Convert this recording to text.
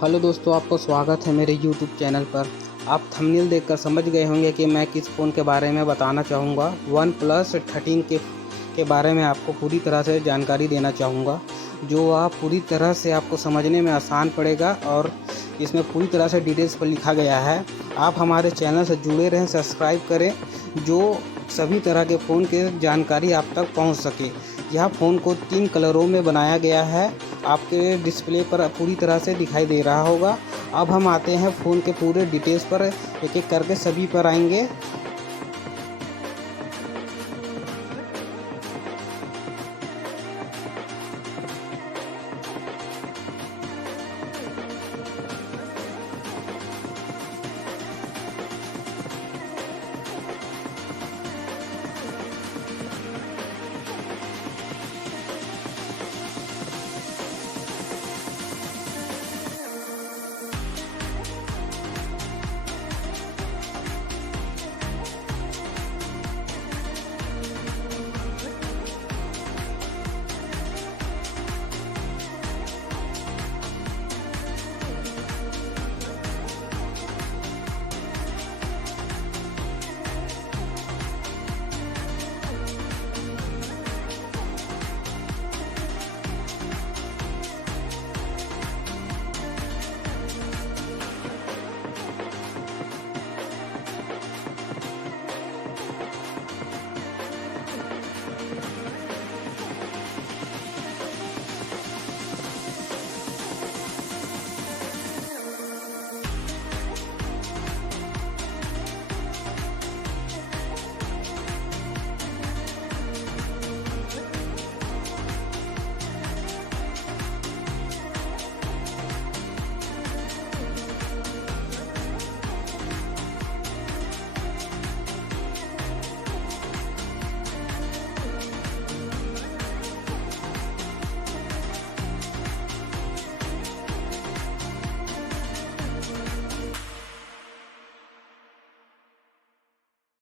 Hello दोस्तों, आपको स्वागत है मेरे YouTube चैनल पर। आप थंबनेल देखकर समझ गए होंगे कि मैं किस फ़ोन के बारे में बताना चाहूँगा। OnePlus 13 के बारे में आपको पूरी तरह से जानकारी देना चाहूँगा, जो आप पूरी तरह से आपको समझने में आसान पड़ेगा और इसमें पूरी तरह से डिटेल्स पर लिखा गया है। आप हमारे चैनल से जुड़े रहें, सब्सक्राइब करें, जो सभी तरह के फ़ोन की जानकारी आप तक पहुँच सके। यह फ़ोन को 3 कलरों में बनाया गया है, आपके डिस्प्ले पर पूरी तरह से दिखाई दे रहा होगा। अब हम आते हैं फ़ोन के पूरे डिटेल्स पर, एक एक करके सभी पर आएंगे।